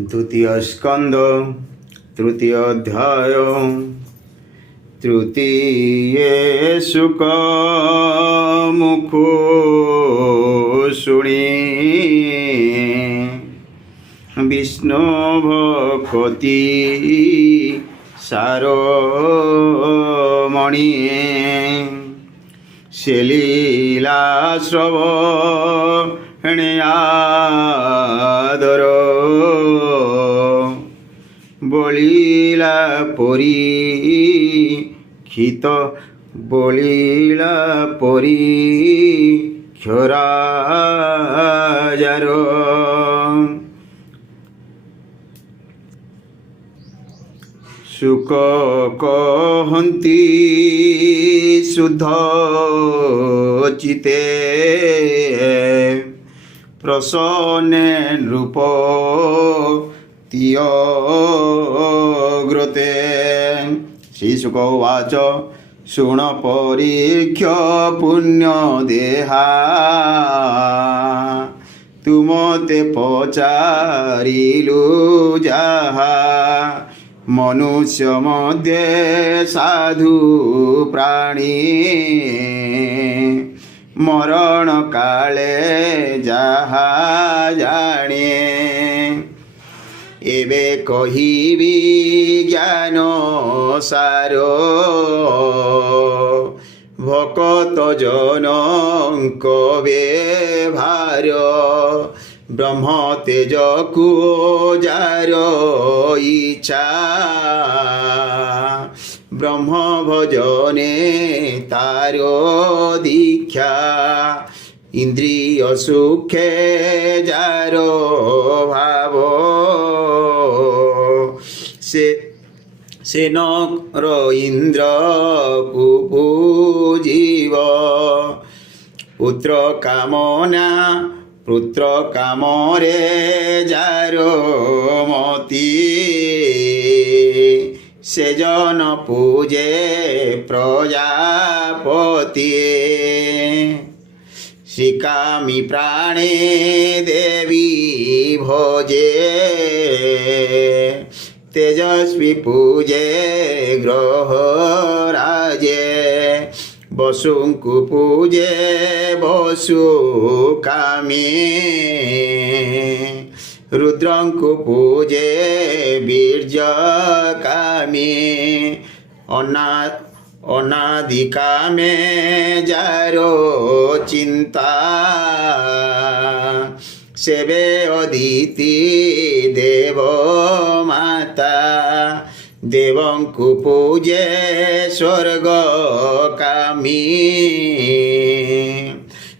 द्वितीय स्कंद तृतीय अध्याय तृतीये शुक मुखो शुणी विष्णु भक्ति सारोमणि लीला श्रवणे आदर बलिला परीक्षित बलिला परीक्षराजार शुक कहन्ति शुद्ध चिते प्रसन्ने नृप तियग्रते श्रीशुक उवाच शुण परीक्ष पुण्य देहा तुमते पचारिलु जाहा मनुष्य मध्ये साधु प्राणी मरण काले जाहा जाने एबे कहिबी ज्ञान सारो भकत जनक व्यवहार ब्रह्म तेज को जार इच्छा ब्रह्म भजने तारो दीक्षा इंद्रिय सुखे जारो भाव से नर इंद्र कुपूजीव पुत्र कामना पुत्र कामरे जारो मती से जन पूजे प्रजापति शिकामी प्राणे देवी भोजे तेजस्वी पूजे ग्रह राजे वसुंकु पूजे वसु कामी रुद्रंकु पूजे बीर्ज कामी अनादिका में जारो चिंता सेवे अदिति देव माता देवंकु पूजे स्वर्ग कामी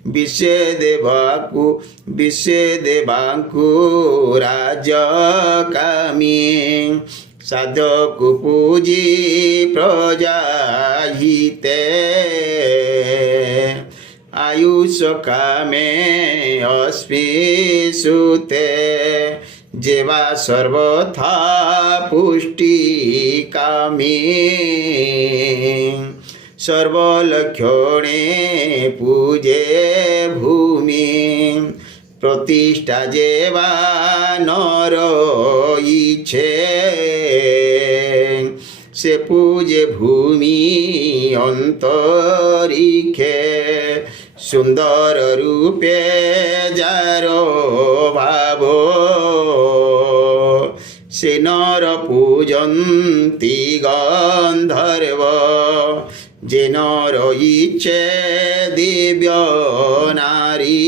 विश्व देवांकु राज कामी साधकु पूजी प्रजाहिते आयुष कामे अस्मिसुते जेवा सर्वथा पुष्टि कामी सर्वलक्षणे पूजे भूमि प्रतिष्ठा जेवा नर इच्छे से पूजे भूमि अंतरिक्षे सुंदर रूपे जारो भावो से नर पूजन्ति गंधर्व जे नर इच्छे दिव्य नारी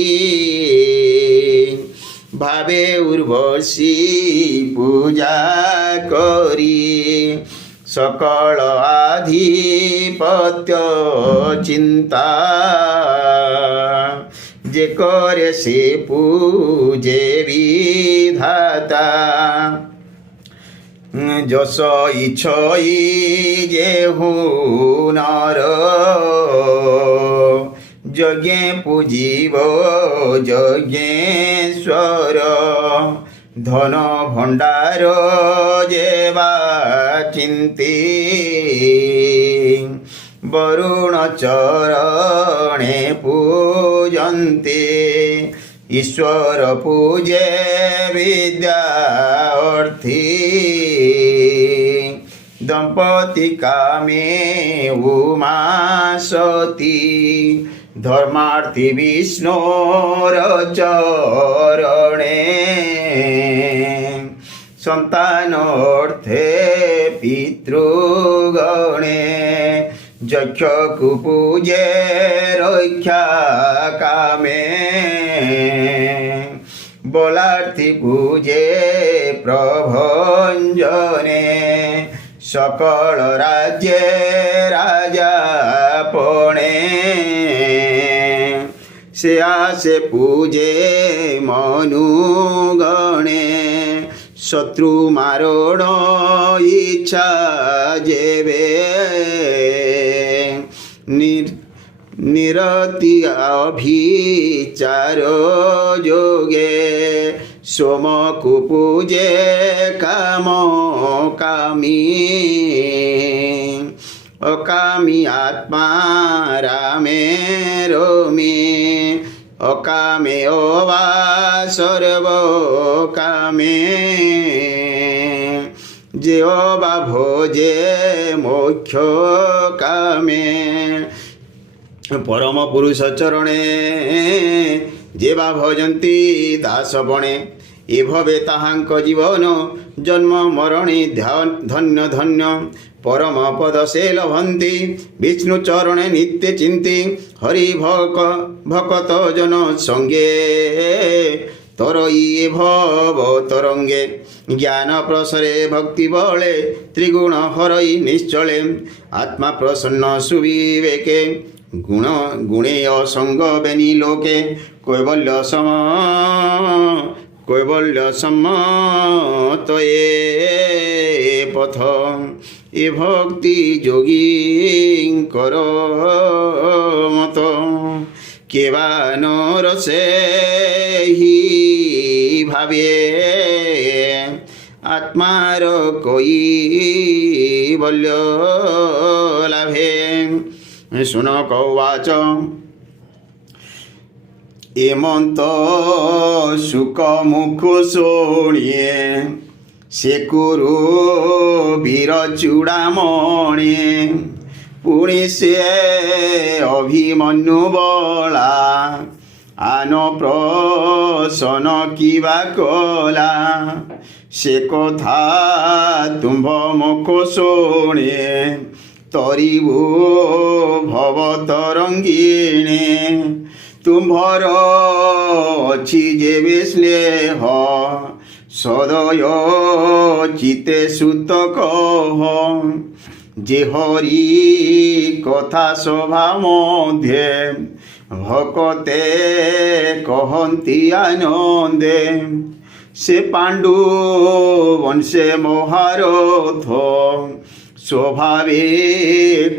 भावे उर्वशी पूजा करी सकल आधिपत्य चिंता जे करे से पूजे विधाता जस इच्छई जेहु नर यज्ञे पूजीव यज्ञेश्वर धन भंडार जेवा चिंती वरुण चरणे पूजन्ते ईश्वर पूजे विद्या अर्थी दंपति कामे उमा सती धर्मार्थी विष्णोर चरणे संतानार्थे पितृगणे यक्ष कुपूजे रक्षा कामे बलार्थी पूजे प्रभंजने सकल राज्ये राजापणे से आसे पूजे मनुगणे शत्रु मारण इच्छा जेवे निरति अभिचार जोगे सोम कुपूजे काम कामी अकामी आत्मा रामे रोमी अकामे अवा सर्व कामे जे अवा भोजे मोक्ष कामे परम पुरुष चरणे जेवा भजन्ति दास बणे एभवे ताहांक जीवन जन्म मरणे धन्य धन्य परम पद से लभन्ति विष्णु चरणे नित्य चिंती हरि भकत जन संगे तरई भव तरंगे ज्ञान प्रसरे भक्ति बले त्रिगुण हरई निश्चले आत्मा प्रसन्न सुविवेके गुण गुणे असंग बेनी लोके कैवल्य सम्मतये पथ ए भक्ति जोगी कर मत केवानर से ही भावे आत्मार कोई बल्य लाभे सुन कौवाच एमंत सुख मुख शोणिए से कुरु वीर चूड़ामणि पुणी से अभिमन्यु बला आन प्रसन किवा कला से कथा तुम्भ मुख शोणे तरिबु भव तरंगिणी तुम्भर अछि जेबे स्नेह सदय चिते सुत कह जे हरि कथा सभा मध्य भकते कहन्ति आनंदे से पांडु वंशे महारथ स्वभावे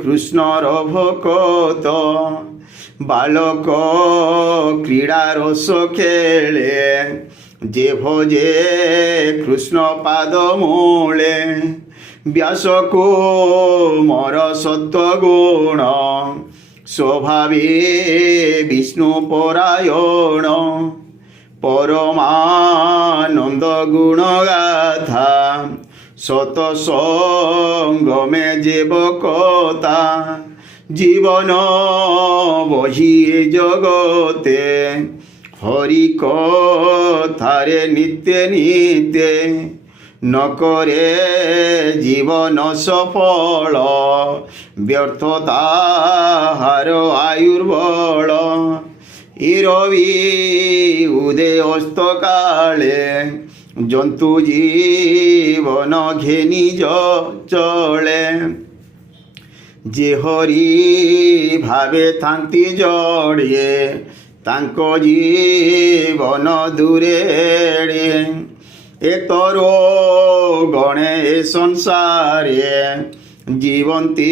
कृष्णर भकत बालक क्रीड़ा रस खेले जे भजे कृष्ण पाद मूले व्यास को मर सत्वगुण स्वभावे विष्णु परायण परमानंद गुण गाथा सतसंग में जेवकता जीवन बही जगते हरि कथारे नित्य नित्य न करे जीवन सफल व्यर्थता हार आयुर्बल इरवि उदय अस्त काले जंतु जीवन घेनी चले जे हरि भावे थांती जड़िए तांको जीवन दूरेड़े एतरो गणे ए संसारे जीवंती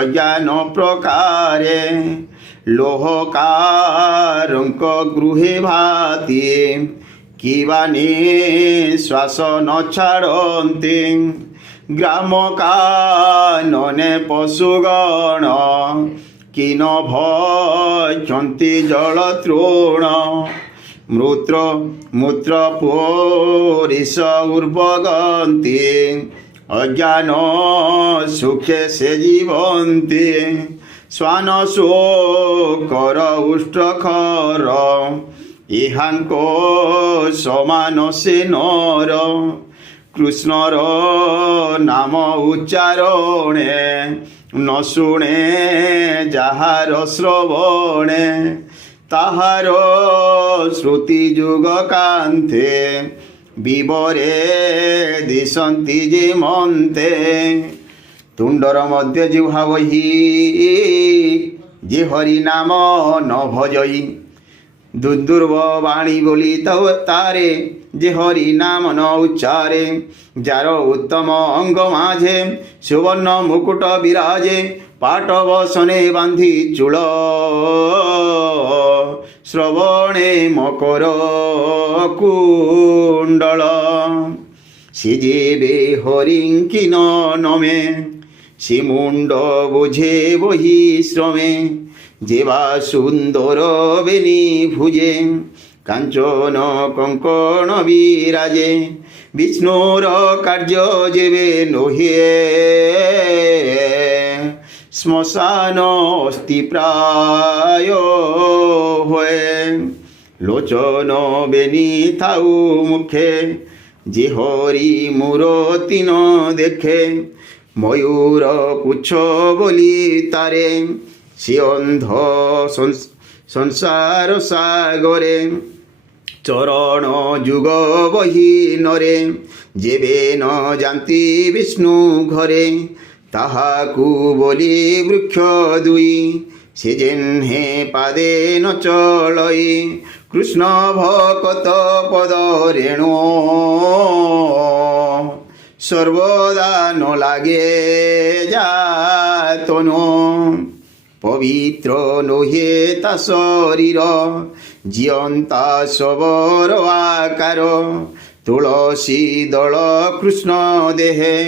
अज्ञान प्रकारे लोहकारंक गृहे भाति किवानी श्वास न छाड़ती ग्राम कानने पशुगण किन भजन्ति जल तृण মূত্র মূত্র পরিশ উর্বগন্তি অজ্ঞান সুখে সে জীবন্তি শ্বান শোকর উষ্ট্রখর ইহাঙ্ক সমান সে নর কৃষ্ণর নাম উচ্চারণে ন শুণে যাহার শ্রবণে তাহার শ্রুতি যুগ কান্তে বিবরে দিশন্তি যে মন্তে তুণ্ডর মধ্যে জিহ্বা বহি যে হরি নাম ন ভজই দুর্দুর্ব বাণী বলি তারে যে হরি নাম ন উচ্চারে যার উত্তম অঙ্গ মাঝে সুবর্ণ মুকুট বিরাজে পাটবসনে বান্ধি চূল শ্রবণে মকর কুণ্ডল সে যেবে হরিঙ্কিন নমে সে মুন্ড বুঝে বহি শ্রমে যেবা সুন্দর বেনি ভুজে কাঞ্চন কঙ্কণ বিরাজে বিষ্ণুর কার্য যেবে নহে শ্মশান অস্তি প্রায় হয়ে লোচন বেনি থাউ মুখে যে হরি মূরতি ন দেখে ময়ূর পুচ্ছ বলি তারে সে অন্ধ সংসার সাগরে চরণ যুগ বহি নরে যেবে ন জানতি বিষ্ণু ঘরে তাহাকু বলি বৃক্ষ দুই সে যেহে পাদে ন চলই কৃষ্ণ ভকত পদ রেণু সর্বদা ন লাগে যাতনো পবিত্র নহে তা শরীর জিয়ন্তা সবর আকার তুলসী দল কৃষ্ণ দেহে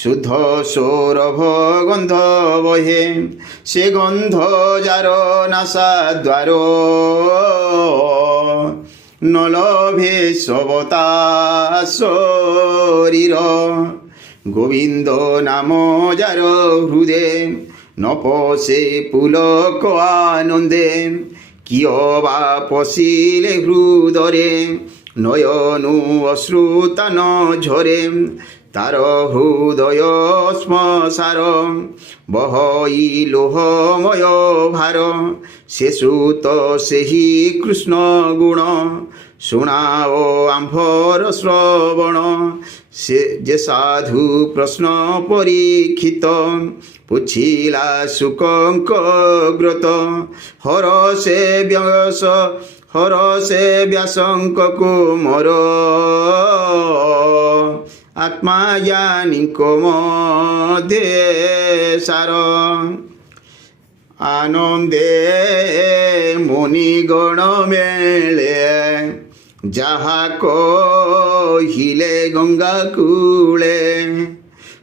শুদ্ধ সৌরভ গন্ধ বহে সে গন্ধ যার নাসা দ্বার নলভে সবতা শরীর গোবিন্দ নাম যার হৃদে নপসে পুলক আনন্দে কিয় বা পশিলে হৃদরে নয়নু অশ্রুতান ঝরে তার হৃদয় শ্মশার বহই লোহময় ভার সে সুত সেহি কৃষ্ণ গুণ শুଣାও আম্ভর শ্রবণ সে যে সাধু প্রশ্ন পরীক্ষিত পুছিলা শুকঙ্ক গ্রত হরসে ব্যাসঙ্ক কুমর আত্মা জ্ঞানীক মধ্যে সার আনন্দে মুনিগণ মেলে যাহা কহিলে গঙ্গা কূলে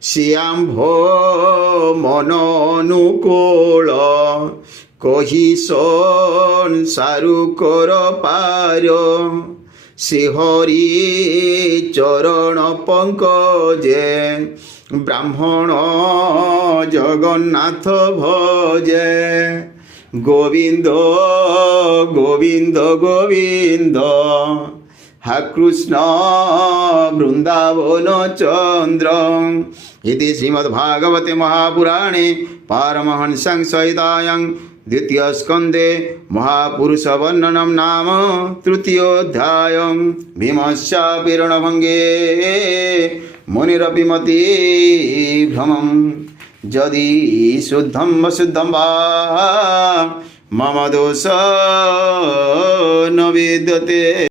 শ্যাম্ভ মন অনুকূল কহি সংসারু কর পার শ্রী হরি চরণ পঙ্কজে ব্রাহ্মণ জগন্নাথ ভজে গোবিন্দ গোবিন্দ গোবিন্দ হা কৃষ্ণ বৃন্দাবন চন্দ্র ইতি শ্রীমদ্ভাগবতে মহাপুরাণে পারমহংসং সহিতায়াং দ্বিতীয় স্কন্ধে মহাপুরুষ বর্ণনম নাম তৃতীয়োধ্যায়ং ভীমস্যাপি রণভঙ্গে মুনিরপিমতি ভ্রমম যদি শুদ্ধম অশুদ্ধম বা মম দোষ ন বিদ্যতে।